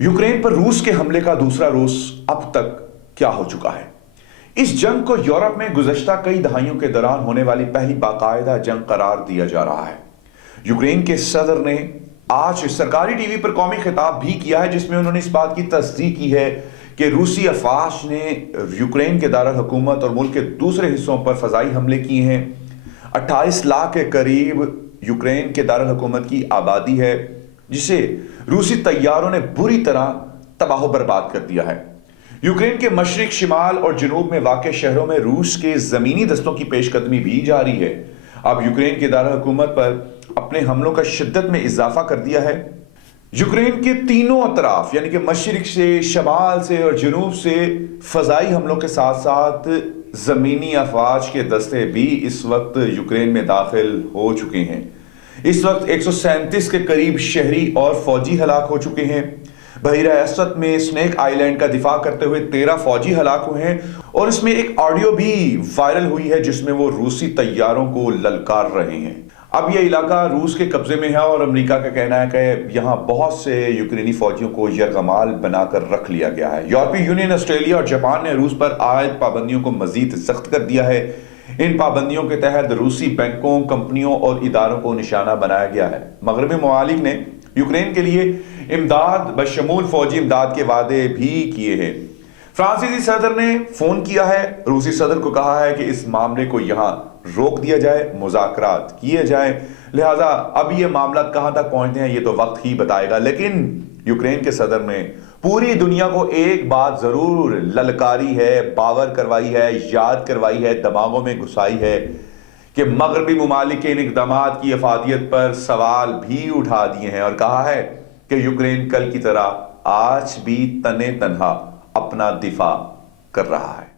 Ukraine पर रूस के हमले का दूसरा रोज अब तक क्या हो चुका है? इस जंग को यूरोप में गुज़श्ता कई दहाइयों के दौरान होने वाली पहली बाकायदा जंग करार दिया जा रहा है। यूक्रेन के सदर ने आज सरकारी टीवी पर कौमी खिताब भी किया है, जिसमें उन्होंने इस बात की तस्दीक की है कि रूसी अफवाज ने यूक्रेन के दारुल हुकूमत और मुल्क के दूसरे हिस्सों पर फजाई हमले किए हैं। 28 लाख के करीब यूक्रेन के दारुल हुकूमत की आबादी है, जिसे रूसी तैयारों ने बुरी तरह तबाह बर्बाद कर दिया है। यूक्रेन के मशरिक, शिमाल और जनूब में वाक़े शहरों में रूस के ज़मीनी दस्तों की पेशकदमी भी जारी है। अब यूक्रेन के दारुल हुकूमत पर अपने हमलों का शिद्दत में इजाफा कर दिया है। यूक्रेन के तीनों अतराफ यानी कि मशरिक से, शमाल से और जनूब से फ़ज़ाई हमलों के साथ साथ ज़मीनी अफवाज के दस्ते भी इस वक्त यूक्रेन में दाखिल हो चुके हैं। इस वक्त 137 के करीब शहरी और फौजी हलाक हो चुके हैं। बहरा असद में स्नेक आइलैंड का दिफा करते हुए 13 फौजी हलाक हुए हैं और इसमें एक ऑडियो भी वायरल हुई है जिसमें वो रूसी तैयारों को ललकार रहे हैं। अब यह इलाका रूस के कब्जे में है और अमेरिका का कहना है कि यहाँ बहुत से यूक्रेनी फौजियों को यरगमाल बनाकर रख लिया गया है। यूरोपीय यूनियन, ऑस्ट्रेलिया और जापान ने रूस पर आयद पाबंदियों को मजीद सख्त कर दिया है। इन पाबंदियों के तहत रूसी बैंकों, कंपनियों और इदारों को निशाना बनाया गया है। मगरबी ममालिक ने यूक्रेन के लिए इमदाद बशमूल फौजी इमदाद के वादे भी किए हैं। फ्रांसीसी सदर ने फोन किया है, रूसी सदर को कहा है कि इस मामले को यहाँ रोक दिया जाए, मुज़ाकरात किए जाए। लिहाजा अब ये मामला कहां तक पहुंचते हैं ये तो वक्त ही बताएगा। लेकिन यूक्रेन के सदर ने पूरी दुनिया को एक बात जरूर ललकारी है, बावर करवाई है, याद करवाई है, दिमागों में घुसाई है कि मगरबी मुमालिक के इन इक़दामात की अफादियत पर सवाल भी उठा दिए हैं और कहा है कि यूक्रेन कल की तरह आज भी तने तन्हा अपना दिफा कर रहा है।